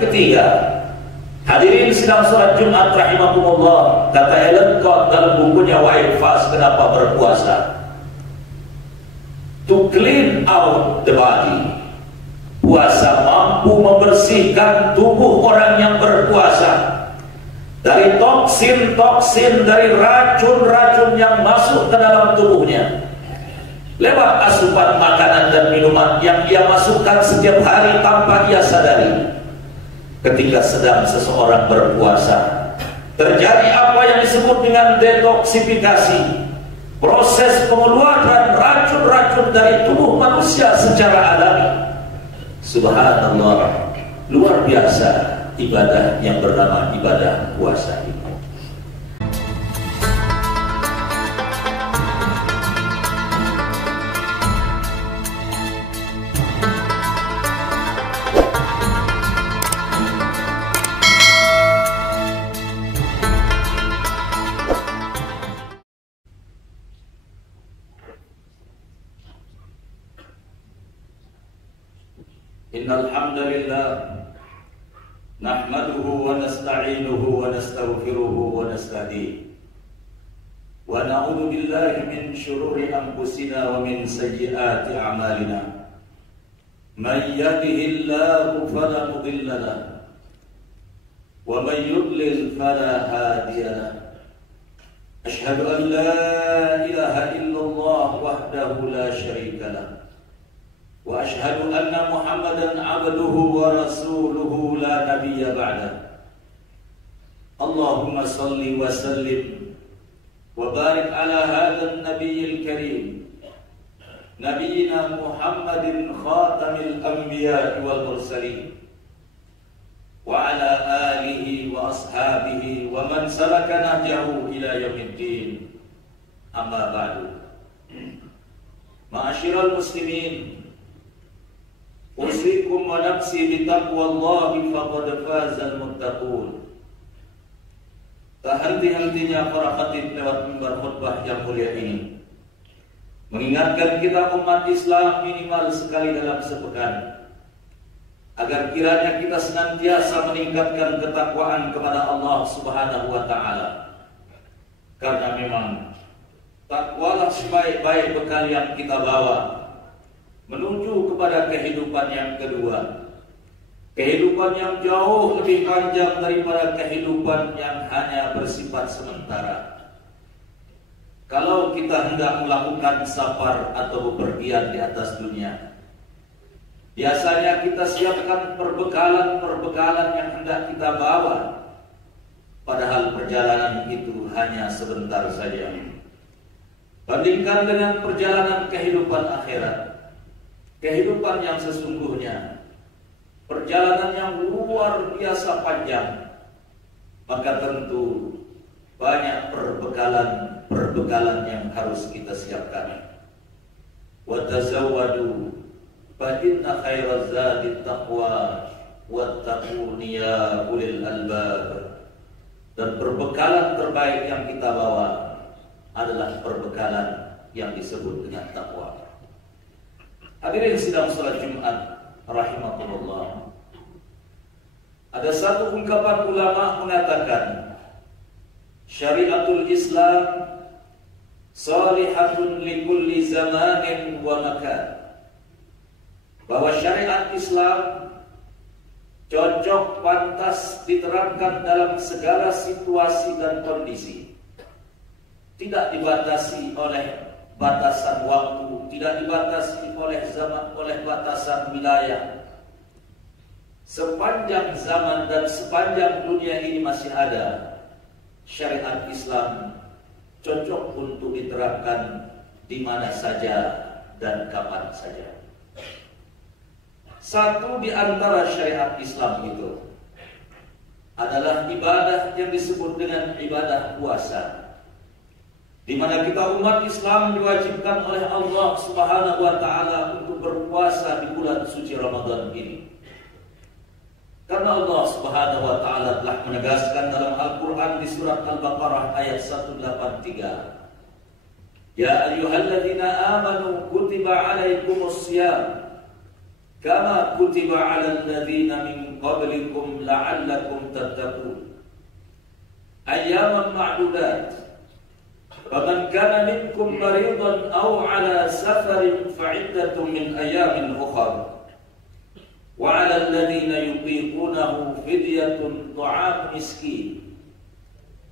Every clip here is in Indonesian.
ketiga, hadirin sidang salat Jumat rahimakumullah, kata Ellen Cott dalam bukunya White Fast, kenapa berpuasa? To clean out the body. Puasa mampu membersihkan tubuh orang yang berpuasa dari toksin-toksin, dari racun-racun yang masuk ke dalam tubuhnya lewat asupan makanan dan minuman yang ia masukkan setiap hari tanpa ia sadari. Ketika sedang seseorang berpuasa, terjadi apa yang disebut dengan detoksifikasi, proses pengeluaran racun-racun dari tubuh manusia secara alami. Subhanallah, luar biasa ibadah yang bernama ibadah puasa ini. Innal hamdalillah nahmaduhu wa nasta'inuhu wa nastaghfiruhu wa nastahdihi wa na'udzu billahi min shururi anfusina wa min sayyiati a'malina. Man yahdihillahu fala mudilla lahu wa man yudlil fala hadiya lahu. Ashhadu an la ilaha illallah wahdahu la syarika lahu wa ashhadu anna Muhammadan abduhu wa rasuluhu la nabiyya ba'dah. Allahumma salli wa sallim wa barik ala hadzal nabiyil karim nabiyyina Muhammadin khatamil anbiya'i wal mursalin wa ala alihi wa ashabihi wa man salaka nahjahu ila yaumiddin. Amma ba'du. Ma'asyiral muslimin, usikum wa nafsi bitaqwallahi faqad fazal muttaqun. Tak henti-hentinya para khatib lewat mimbar khutbah yang mulia ini mengingatkan kita umat Islam minimal sekali dalam sepekan, agar kiranya kita senantiasa meningkatkan ketakwaan kepada Allah Subhanahu wa taala. Karena memang takwalah sebaik-baik bekal yang kita bawa menuju kepada kehidupan yang kedua, kehidupan yang jauh lebih panjang daripada kehidupan yang hanya bersifat sementara. Kalau kita hendak melakukan safar atau bepergian di atas dunia, biasanya kita siapkan perbekalan-perbekalan yang hendak kita bawa, padahal perjalanan itu hanya sebentar saja. Bandingkan dengan perjalanan kehidupan akhirat, kehidupan yang sesungguhnya, perjalanan yang luar biasa panjang, maka tentu banyak perbekalan yang harus kita siapkan. Wa tazawwadu fa inna khairaz zadi taqwa wattaquni ya ulil albab. Dan perbekalan terbaik yang kita bawa adalah perbekalan yang disebut dengan takwa. Hadirin sidang salat Jumat rahimakumullah. Ada satu ungkapan ulama mengatakan, syariatul Islam salihatun likulli zamanin wa makan. Bahwa syariat Islam cocok, pantas diterapkan dalam segala situasi dan kondisi. Tidak dibatasi oleh batasan waktu, tidak dibatasi oleh zaman, oleh batasan wilayah. Sepanjang zaman dan sepanjang dunia ini masih ada, syariat Islam cocok untuk diterapkan di mana saja dan kapan saja. Satu di antara syariat Islam itu adalah ibadah yang disebut dengan ibadah puasa, di mana kita umat Islam diwajibkan oleh Allah Subhanahu wa taala untuk berpuasa di bulan suci Ramadan ini. Karena Allah Subhanahu wa taala telah menegaskan dalam Al-Qur'an di surat Al-Baqarah ayat 183, Ya ayyuhalladzina amanu kutiba alaikumus shiyam kama kutiba 'alal ladzina min qablikum la'allakum tattaqun. Ayyaman ma'dudat. Faman kana minkum maridan aw 'ala safarin fa'iddatun min ayamin ukhra. Wa 'ala alladhina yutiqunahu fidyatun ta'am miskin.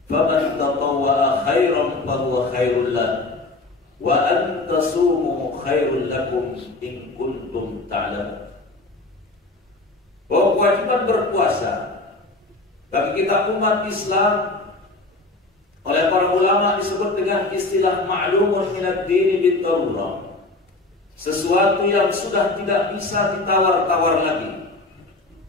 Faman tatawwa'a khairan fahuwa khairul lahu. Wa an tasumu khairul lakum in kuntum ta'lamun. Bahwa kewajiban berpuasa bagi kita umat Islam oleh para ulama disebut dengan istilah ma'lumun minad dini bid-darurah. Sesuatu yang sudah tidak bisa ditawar-tawar lagi,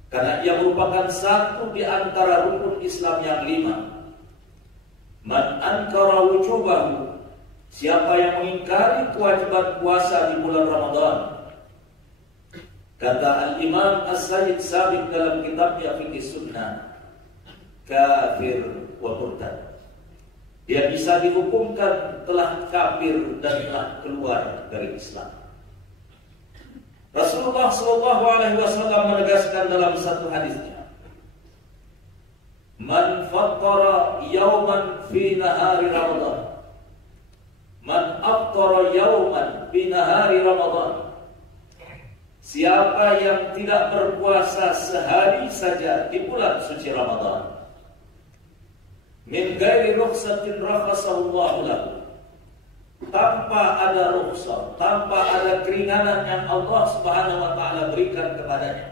karena ia merupakan satu di antara rukun Islam yang 5. Man ankara wujubahu, siapa yang mengingkari kewajiban puasa di bulan Ramadan, kata Al-Imam As-Sayyid Sabiq dalam kitabnya Fiqh Sunnah, kafir wa murtad. Dia bisa dihukumkan telah kafir dan telah keluar dari Islam. Rasulullah SAW menegaskan dalam satu hadisnya, man fattara yawman fi nahari Ramadan, man aftara yawman fi nahari Ramadan, siapa yang tidak berpuasa sehari saja di bulan suci Ramadan, min ghairi rukhsatin rakhasallahu lahu, tanpa ada rukhsah, tanpa ada keringanan yang Allah Subhanahu wa taala berikan kepadanya.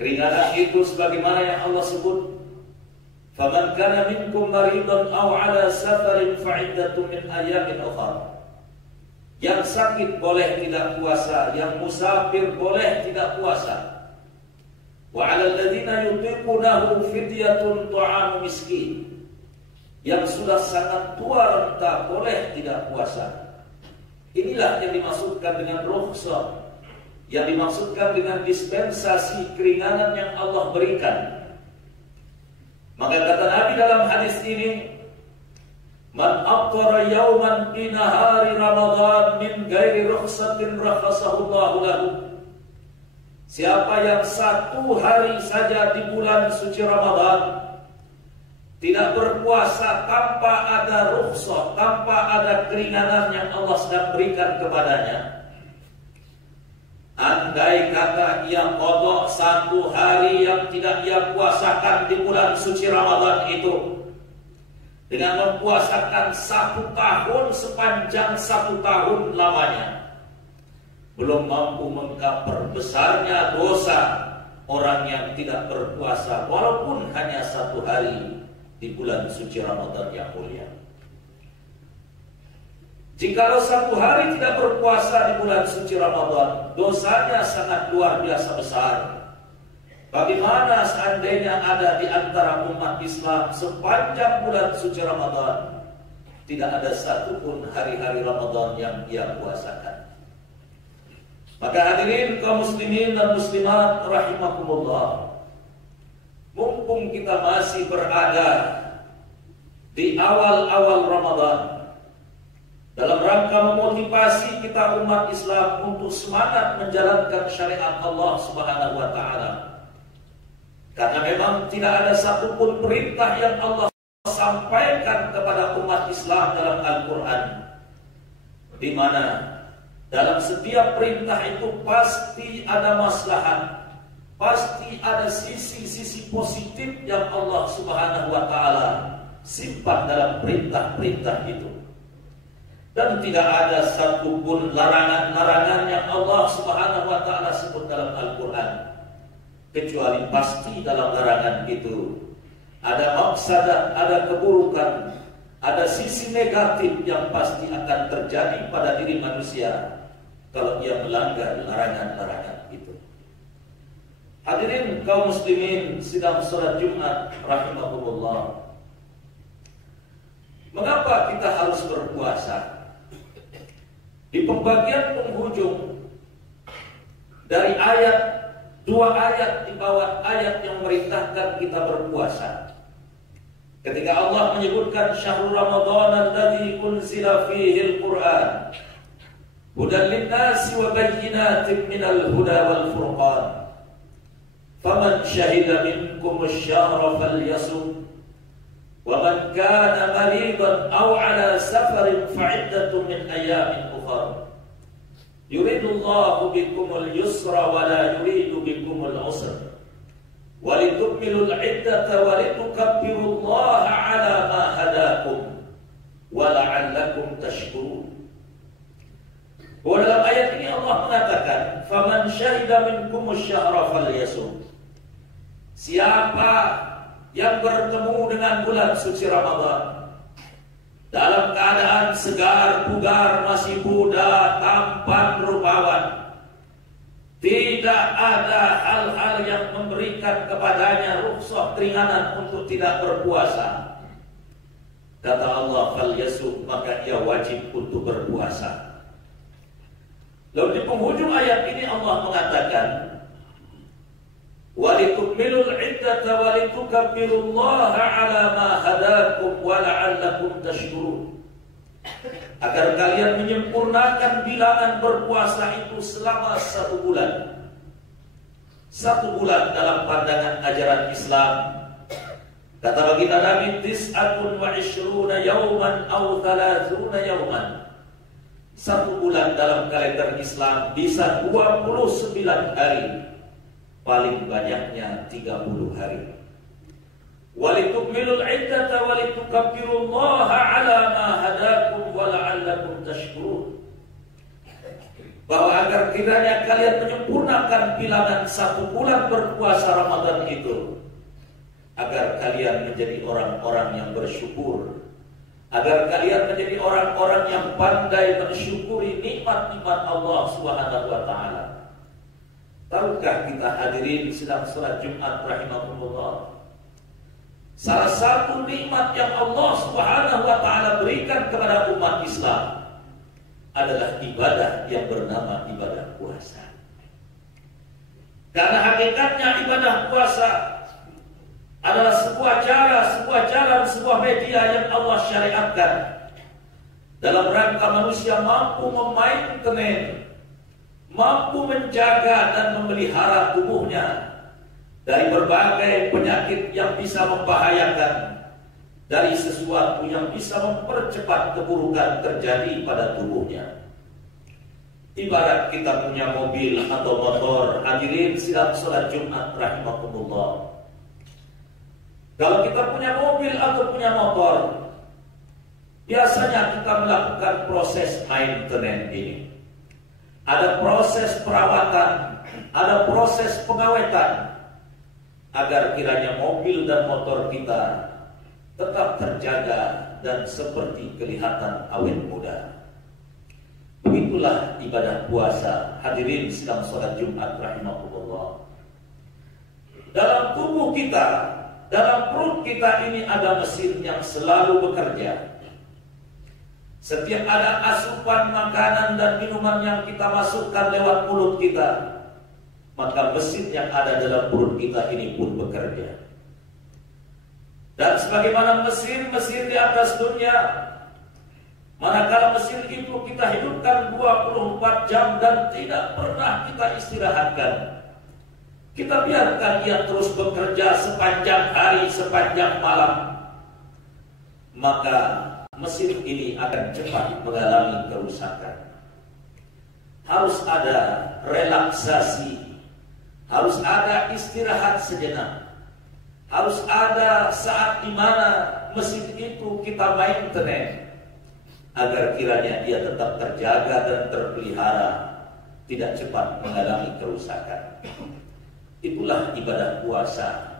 Keringanan itu sebagaimana yang Allah sebut, faman kana minkum maridan aw 'ala safarin fa'iddatun min ayamin ukhra. Yang sakit boleh tidak puasa, yang musafir boleh tidak puasa. Wa 'alal ladzina yutiqunahu fidyatun ta'am miskin. Yang sudah sangat tua renta boleh tidak puasa. Inilah yang dimaksudkan dengan rukhsah, yang dimaksudkan dengan dispensasi keringanan yang Allah berikan. Maka kata Nabi dalam hadis ini, man aftara yawman fi nahari Ramadan min ghairi rukhsatin rakhasahu lahu. Siapa yang satu hari saja di bulan suci Ramadan tidak berpuasa tanpa ada rukhsah, tanpa ada keringanan yang Allah sedang berikan kepadanya, andai kata ia qada satu hari yang tidak ia puasakan di bulan suci Ramadan itu, dengan mempuasakan 1 tahun sepanjang 1 tahun lamanya, belum mampu mengcover besarnya dosa orang yang tidak berpuasa walaupun hanya 1 hari di bulan suci Ramadan yang mulia. Jikalau 1 hari tidak berpuasa di bulan suci Ramadan, dosanya sangat luar biasa besar. Bagaimana seandainya ada di antara umat Islam sepanjang bulan suci Ramadan tidak ada satupun hari-hari Ramadan yang ia puasakan? Maka hadirin kaum muslimin dan muslimat rahimakumullah, mumpung kita masih berada di awal-awal Ramadan, dalam rangka memotivasi kita umat Islam untuk semangat menjalankan syariat Allah Subhanahu wa taala. Karena memang tidak ada satupun perintah yang Allah sampaikan kepada umat Islam dalam Al-Quran di mana dalam setiap perintah itu pasti ada maslahat, pasti ada sisi-sisi positif yang Allah Subhanahu wa taala simpan dalam perintah-perintah itu. Dan tidak ada satupun larangan-larangan yang Allah Subhanahu wa taala sebut dalam Al-Qur'an, kecuali pasti dalam larangan itu ada mafsadah, ada keburukan, ada sisi negatif yang pasti akan terjadi pada diri manusia kalau ia melanggar larangan-larangan itu. Hadirin kaum muslimin sidang salat Jumat rahimakumullah, mengapa kita harus berpuasa? Di pembagian penghujung dari dua ayat di bawah ayat yang memerintahkan kita berpuasa, ketika Allah menyebutkan syahrul Ramadan alladzi unzila fihi al-Qur'an hudan lin-nasi wa bayyinatin minal huda wal furqan, faman syahida minkum asy-syahra falyasum wa man kana maridan aw ala safarin fa'iddatun min ayyamin ukhra yuridullahu bikumul yusra wa la yuridu bikumul usra wa litukmilul iddata wa litukabbirullaha ala ma hadakum wa la'allakum tashkurun. Bahwa dalam ayat ini Allah mengatakan faman syahida minkum asy-syahra falyasum. Siapa yang bertemu dengan bulan suci Ramadan dalam keadaan segar bugar, masih muda, tampan rupawan, tidak ada hal-hal yang memberikan kepadanya rukhsah keringanan untuk tidak berpuasa, kata Allah falyasum, maka ia wajib untuk berpuasa. Lalu di penghujung ayat ini Allah mengatakan walitukmilul iddata walitukabbirullaha ala ma hadakum wa la'allakum tashkurun. Agar kalian menyempurnakan bilangan berpuasa itu selama 1 bulan. 1 bulan dalam pandangan ajaran Islam. Kata baginda Nabi, tis'atun wa ishruna yawman aw 30 yawman. 1 bulan dalam kalender Islam bisa 29 hari. Paling banyaknya 30 hari. Walitukmilul iddata walitukabbirullaha ala ma hadakum wa la'allakum tashkurun. Bahwa agar kiranya kalian menyempurnakan bilangan 1 bulan berpuasa Ramadan itu, agar kalian menjadi orang-orang yang bersyukur, agar kalian menjadi orang-orang yang pandai mensyukuri nikmat-nikmat Allah Subhanahu wa taala. Tahukah kita hadirin sedang salat Jumat rahimakumullah, salah satu nikmat yang Allah Subhanahu wa taala berikan kepada umat Islam adalah ibadah yang bernama ibadah puasa. Karena hakikatnya ibadah puasa adalah sebuah cara, sebuah jalan, sebuah media yang Allah syariatkan dalam rangka manusia mampu memainten, mampu menjaga dan memelihara tubuhnya dari berbagai penyakit yang bisa membahayakan, dari sesuatu yang bisa mempercepat keburukan terjadi pada tubuhnya. Ibarat kita punya mobil atau motor, hadirin sidang salat Jumat rahimakumullah. Kalau kita punya mobil atau punya motor, biasanya kita melakukan proses maintenance ini. Ada proses perawatan, ada proses pengawetan, agar kiranya mobil dan motor kita tetap terjaga dan seperti kelihatan awet muda. Begitulah ibadah puasa, hadirin sidang salat Jumat rahimakumullah. Dalam tubuh kita, dalam perut kita ini ada mesin yang selalu bekerja. Setiap ada asupan makanan dan minuman yang kita masukkan lewat mulut kita, maka mesin yang ada dalam perut kita ini pun bekerja. Dan sebagaimana mesin-mesin di atas dunia, manakala mesin itu kita hidupkan 24 jam dan tidak pernah kita istirahatkan, kita biarkan ia terus bekerja sepanjang hari, sepanjang malam, maka mesin ini akan cepat mengalami kerusakan. Harus ada relaksasi, harus ada istirahat sejenak, harus ada saat di mana mesin itu kita maintenance, agar kiranya ia tetap terjaga dan terpelihara, tidak cepat mengalami kerusakan. Itulah ibadah puasa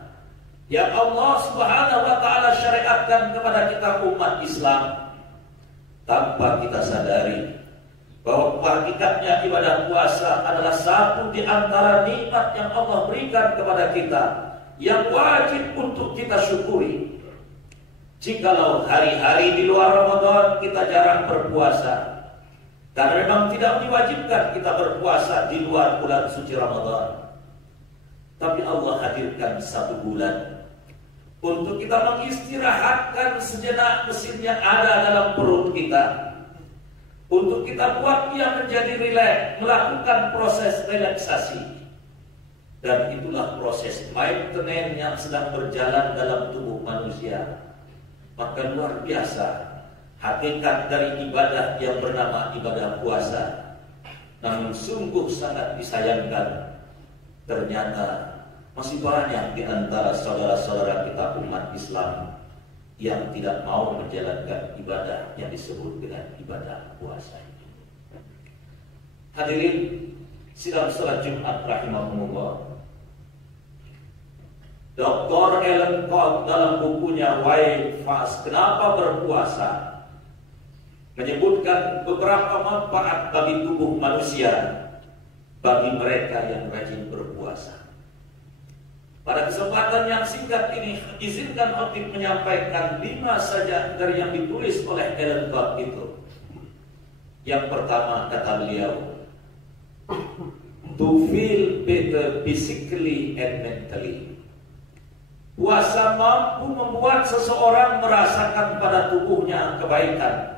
yang Allah Subhanahu wa taala syariatkan kepada kita umat Islam, tanpa kita sadari bahwa hakikatnya ibadah puasa adalah satu di antara nikmat yang Allah berikan kepada kita yang wajib untuk kita syukuri. Jikalau hari-hari di luar Ramadan kita jarang berpuasa, karena memang tidak diwajibkan kita berpuasa di luar bulan suci Ramadan, tapi Allah hadirkan 1 bulan untuk kita mengistirahatkan sejenak mesin yang ada dalam perut kita, untuk kita buat dia menjadi rileks, melakukan proses relaksasi. Dan itulah proses maintenance yang sedang berjalan dalam tubuh manusia. Maka luar biasa hakikat dari ibadah yang bernama ibadah puasa. Namun sungguh sangat disayangkan, ternyata masih banyak di antara saudara-saudara kita umat Islam yang tidak mau menjalankan ibadah yang disebut dengan ibadah puasa. Hadirin sidang salat Jumat rahimahumullah, Dr. Ellen Cobb dalam bukunya Why Fast, Kenapa Berpuasa, menyebutkan beberapa manfaat bagi tubuh manusia bagi mereka yang rajin berpuasa. Pada kesempatan yang singkat ini, izinkan Otip menyampaikan 5 saja dari yang ditulis oleh Ellen Cobb itu. Yang pertama, kata beliau, to feel better physically and mentally. Puasa mampu membuat seseorang merasakan pada tubuhnya kebaikan,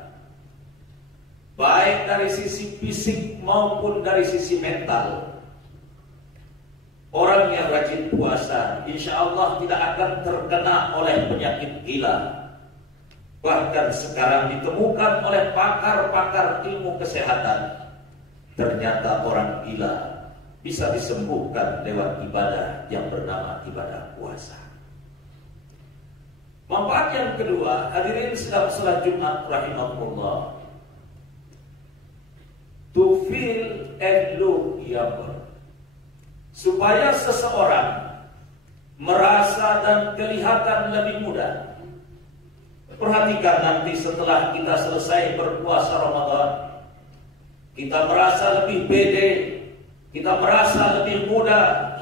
baik dari sisi fisik maupun dari sisi mental. Orang yang rajin puasa insya Allah tidak akan terkena oleh penyakit gila. Bahkan sekarang ditemukan oleh pakar-pakar ilmu kesehatan, ternyata orang gila bisa disembuhkan lewat ibadah yang bernama ibadah puasa. Manfaat yang kedua, hadirin sedang salat Jumat rahimahullah, to feel and look younger. Supaya seseorang merasa dan kelihatan lebih muda. Perhatikan nanti setelah kita selesai berpuasa Ramadan, kita merasa lebih pede, kita merasa lebih muda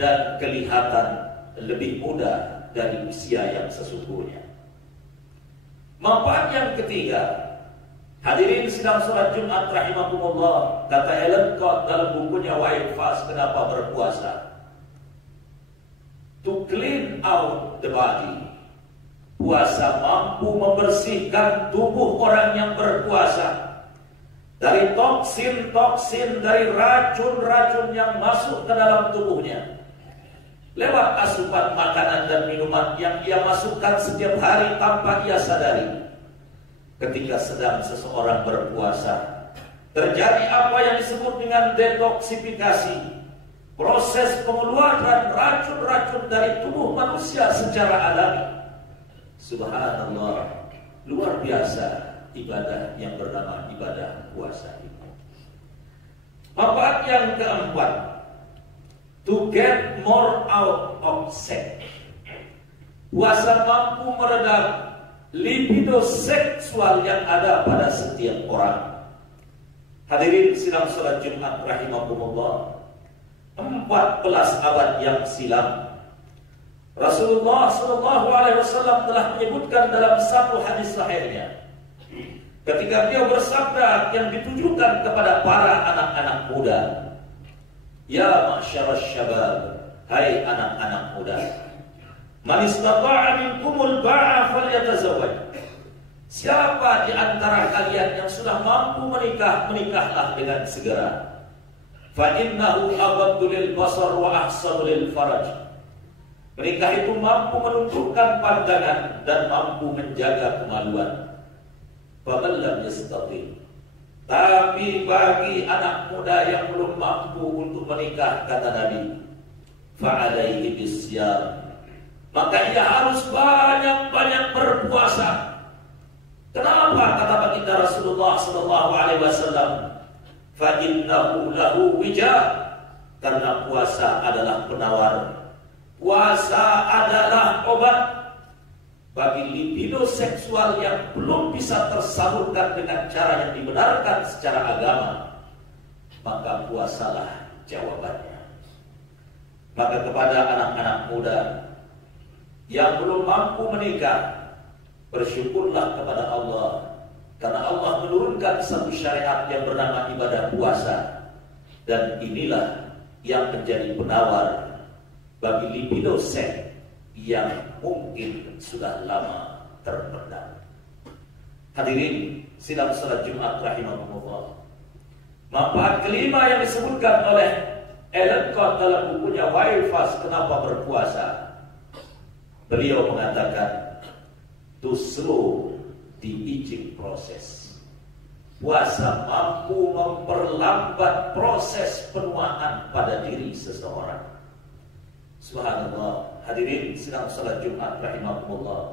dan kelihatan lebih muda dari usia yang sesungguhnya. Manfaat yang ketiga, hadirin sidang salat Jumat rahimakumullah, kata Ellen Cobb dalam bukunya Why Fast, Kenapa Berpuasa, to clean out the body. Puasa mampu membersihkan tubuh orang yang berpuasa dari toksin-toksin, dari racun-racun yang masuk ke dalam tubuhnya lewat asupan makanan dan minuman yang ia masukkan setiap hari tanpa ia sadari. Ketika sedang seseorang berpuasa, terjadi apa yang disebut dengan detoksifikasi, proses pengeluaran racun-racun dari tubuh manusia secara alami. Subhanallah, luar biasa ibadah yang bernama ibadah puasa ini. Manfaat yang keempat, to get more out of sex. Puasa mampu meredam libido seksual yang ada pada setiap orang. Hadirin sidang salat Jumat rahimakumullah, 14 abad yang silam Rasulullah SAW telah menyebutkan dalam satu hadis sahihnya, ketika beliau bersabda yang ditujukan kepada para anak-anak muda, ya ma'syaras syabab, hai anak-anak muda, man istata'a minkumul ba'a falyatazawwaj. Siapa di antara kalian yang sudah mampu menikah, menikahlah dengan segera. Fa innahu aghaddu lil basar wa ahsanu lil faraj. Menikah itu mampu menundukkan pandangan dan mampu menjaga kemaluan. Fa man lam yastati'. Tapi bagi anak muda yang belum mampu untuk menikah, kata Nabi, fa'alaihi bisyam, maka ia harus banyak-banyak berpuasa. Kenapa? Kata baginda Rasulullah SAW, fa'innahu lahu wijah, karena puasa adalah penawar, puasa adalah obat bagi libido seksual yang belum bisa tersalurkan dengan cara yang dibenarkan secara agama. Maka puasalah jawabannya. Maka kepada anak-anak muda yang belum mampu menikah, bersyukurlah kepada Allah, karena Allah menurunkan satu syariat yang bernama ibadah puasa, dan inilah yang menjadi penawar bagi libido seks yang mungkin sudah lama terpendam. Hadirin sidang salat Jumat rahimahumullah, manfaat kelima yang disebutkan oleh Ellicott dalam bukunya Why Fast, Kenapa Berpuasa, beliau mengatakan to slow the aging process. Puasa mampu memperlambat proses penuaan pada diri seseorang. Subhanallah, hadirin sedang salat Jumat rahimakumullah.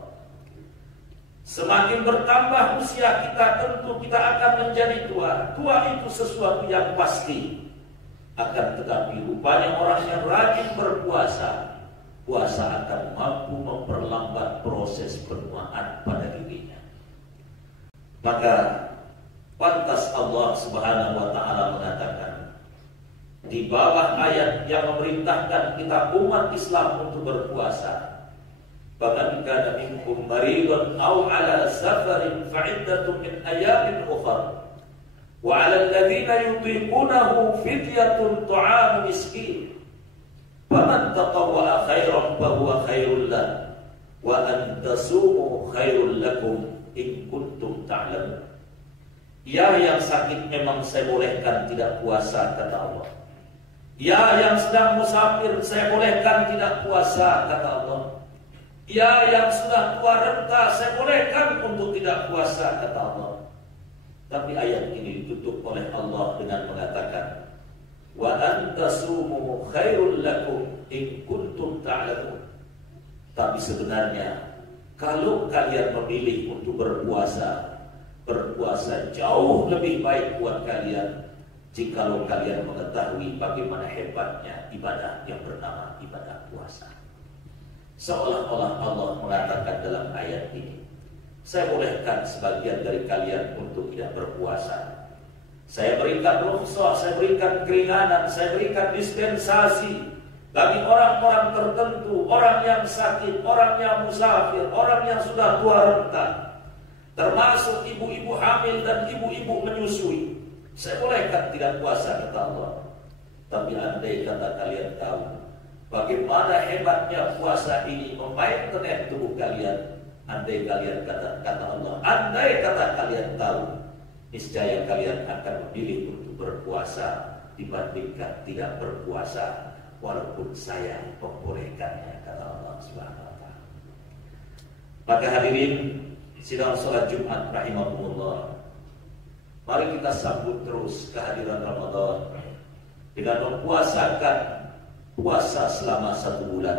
Semakin bertambah usia kita, tentu kita akan menjadi tua. Tua itu sesuatu yang pasti. Akan tetapi rupanya orang yang rajin berpuasa, puasa akan mampu memperlambat proses penuaan pada dirinya. Maka pantas Allah Subhanahu wa taala mengatakan di bawah ayat yang memerintahkan kita umat Islam untuk berpuasa, "Faman kana minkum maridun aw 'ala safarin fa'iddatun min ayamin ukhra wa 'ala alladziina yutiqunahu fidyatun ta'amu miskin faman tatawwa'a khairan fahuwa khairul lahu wa an tasumu khairul lakum in kuntum ta'lamun." Ya, yang sakit memang saya bolehkan tidak puasa, kata Allah. Ya, yang sedang musafir saya bolehkan tidak puasa, kata Allah. Ya, yang sudah tua renta saya bolehkan untuk tidak puasa, kata Allah. Tapi ayat ini ditutup oleh Allah dengan mengatakan, wa antasumu khairul lakum in kuntum ta'lamun. Tapi sebenarnya kalau kalian memilih untuk berpuasa, berpuasa jauh lebih baik buat kalian jikalau kalian mengetahui bagaimana hebatnya ibadah yang bernama ibadah puasa. Seolah-olah Allah mengatakan dalam ayat ini, saya bolehkan sebagian dari kalian untuk tidak berpuasa. Saya berikan rukhsah, saya berikan keringanan, saya berikan dispensasi bagi orang-orang tertentu, orang yang sakit, orang yang musafir, orang yang sudah tua renta, termasuk ibu-ibu hamil dan ibu-ibu menyusui. Saya bolehkan tidak puasa, kata Allah. Tapi andai kata kalian tahu bagaimana hebatnya puasa ini memainten tubuh kalian, andai kalian kata Allah, andai kata kalian tahu, niscaya kalian akan memilih untuk berpuasa dibandingkan tidak berpuasa, walaupun saya membolehkannya, kata Allah Subhanahu wa taala. Maka hadirin sidang salat Jumat rahimakumullah, mari kita sambut terus kehadiran Ramadan dengan mempuasakan puasa selama 1 bulan.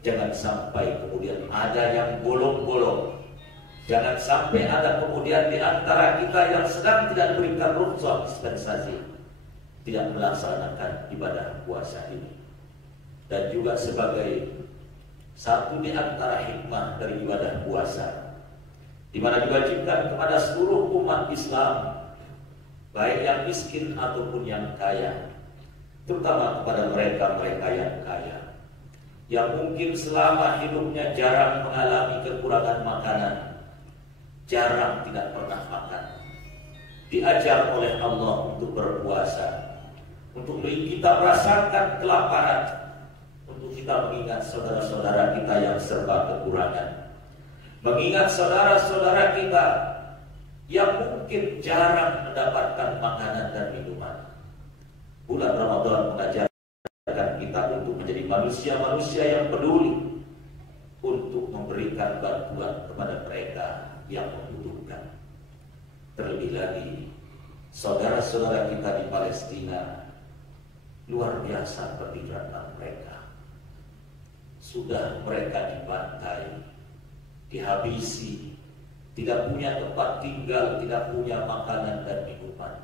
Jangan sampai kemudian ada yang bolong-bolong. Jangan sampai ada kemudian di antara kita yang sedang tidak berikan rukhsah dispensasi tidak melaksanakan ibadah puasa ini. Dan juga sebagai satu di antara hikmah dari ibadah puasa, di mana diwajibkan kepada seluruh umat Islam, baik yang miskin ataupun yang kaya, terutama kepada mereka-mereka yang kaya, yang mungkin selama hidupnya jarang mengalami kekurangan makanan, jarang tidak pernah makan, diajar oleh Allah untuk berpuasa, untuk kita merasakan kelaparan, untuk kita mengingat saudara-saudara kita yang serba kekurangan, mengingat saudara-saudara kita yang mungkin jarang mendapatkan makanan dan minuman. Bulan Ramadan mengajarkan kita untuk menjadi manusia-manusia yang peduli, untuk memberikan bantuan kepada mereka yang membutuhkan. Terlebih lagi saudara-saudara kita di Palestina, luar biasa pergerakan mereka. Sudah mereka dibantai, dihabisi, tidak punya tempat tinggal, tidak punya makanan dan minuman.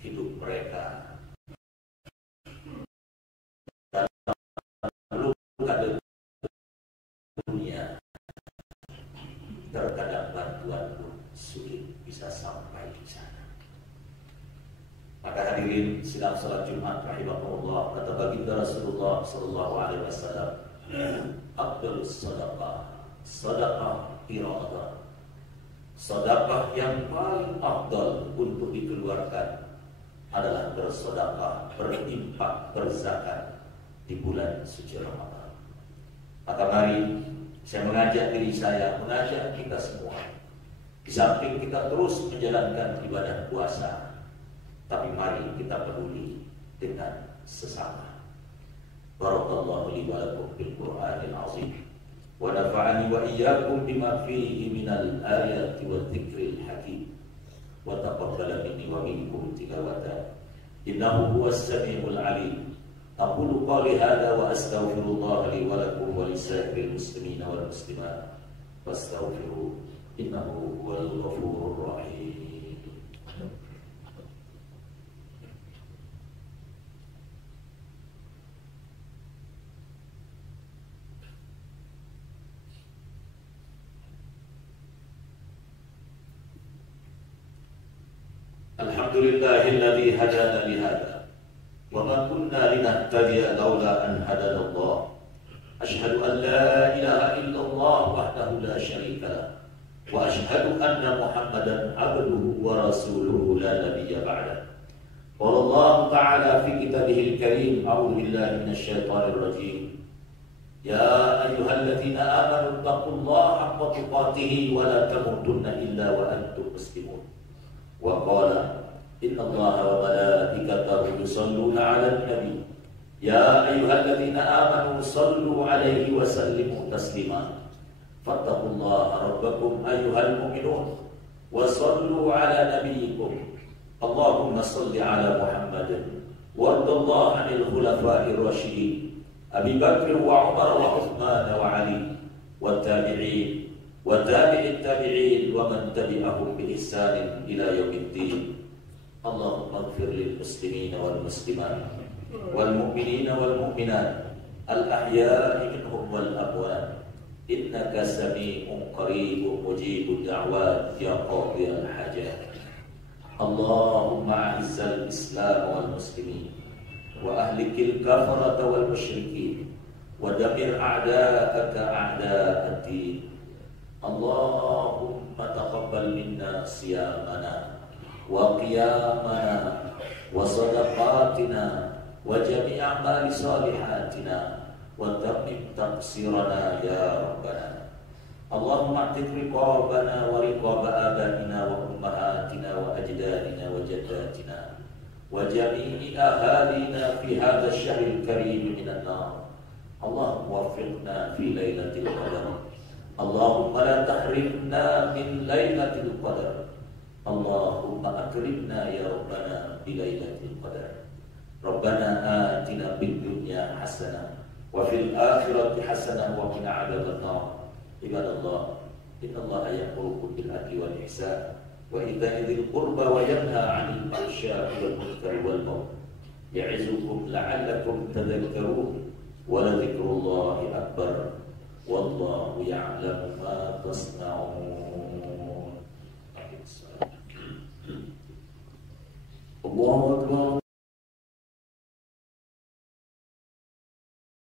Hidup mereka dalam luka dunia, terkadang bantuan pun sulit bisa sampai di sana. Maka hadirin sidang salat Jumat rahimahullah, kata baginda Rasulullah sallallahu alaihi wasallam, afdalus shadaqah sedekah iradah. Sedekah yang paling afdal untuk dikeluarkan adalah bersedekah, berinfak, berzakat di bulan suci Ramadan. Maka mari saya mengajak diri saya, mengajak kita semua, di samping kita terus menjalankan ibadah puasa, tapi mari kita peduli dengan sesama. Barakallahu li wa lakum bil Qur'anil azim wa nafa'ani wa iyyakum bima fihi minal ayati wa dzikril hakim wa taqabbala minni wa minkum tilawata innahu huwas samiul alim. Aqulu qali hadza wa astaghfirullah li wa lakum wa lisa'iril muslimina wal muslimat fastaghfiruhu innahu huwal ghafurur rahim. Alhamdulillahilladzi hadana li hadza wa ma kunna linahtadiya laula an hadana Allah. Asyhadu an la ilaha illallah wahdahu la syarika lah wa asyhadu anna Muhammadan abduhu wa rasuluhu la nabiyya ba'dah. Qala Allah ta'ala fi kitabihil karim, a'udzu billahi minasyaitonir rajim. Ya ayyuhalladzina amanu taqullaha haqqa tuqatih wa la tamutunna illa wa antum muslimun. Wa qala innallaha wa malaikatahu yusholluna 'alan nabi ya ayyuhalladzina amanu shallu 'alaihi wa sallimu taslima. Fattaqullaha rabbakum ayyuhal mu'minun wa shallu 'ala nabiyyikum. Allahumma shalli 'ala Muhammadin wa ardallahu 'anil khulafa'ir rasyidin Abi Bakr wa Umar wa Uthman wa Ali wa tabi'in wa tabi'it tabi'in wa man tabi'ahum bi ihsanin ila yaumiddin. Allahumma ighfir lil muslimina wal muslimat wal mu'minina wal mu'minat al ahya'i minhum wal amwat innaka sami'un qaribun mujibud da'wat ya qadiyal hajat. Allahumma a'izzal islam wal muslimin wa ahlikil kafarata wal musyrikin wa damir a'da'aka a'da'ad din. Allahumma taqabbal minna siyamana wa qiyamana wa sadaqatina wa jami' a'mali salihatina wa tammim taqsirana ya rabbana. Allahumma a'tiq riqabana wa riqaba abaina wa ummahatina wa ajdadina wa jaddatina wa jami'i ahalina fi hadha ash-shahril karim minan nar. Allahumma waffiqna fi lailatul qadar. Allahumma la tahrimna min lailatul qadar. Allahumma akrimna ya Rabbana bi lailatul qadar. Rabbana atina fid dunya hasanah wa fil akhirati hasanah wa qina adzabannar. Ibadallah, innallaha ya'muru bil adli wal ihsan wa ita'i dzil qurba wa yanha 'anil fahsya'i wal munkari wal baghi. Ya'izukum la'allakum tadhakkarun wa la dzikrullahi akbar. Wallahu ya'lamu ma tasna'un. Allahu akbar.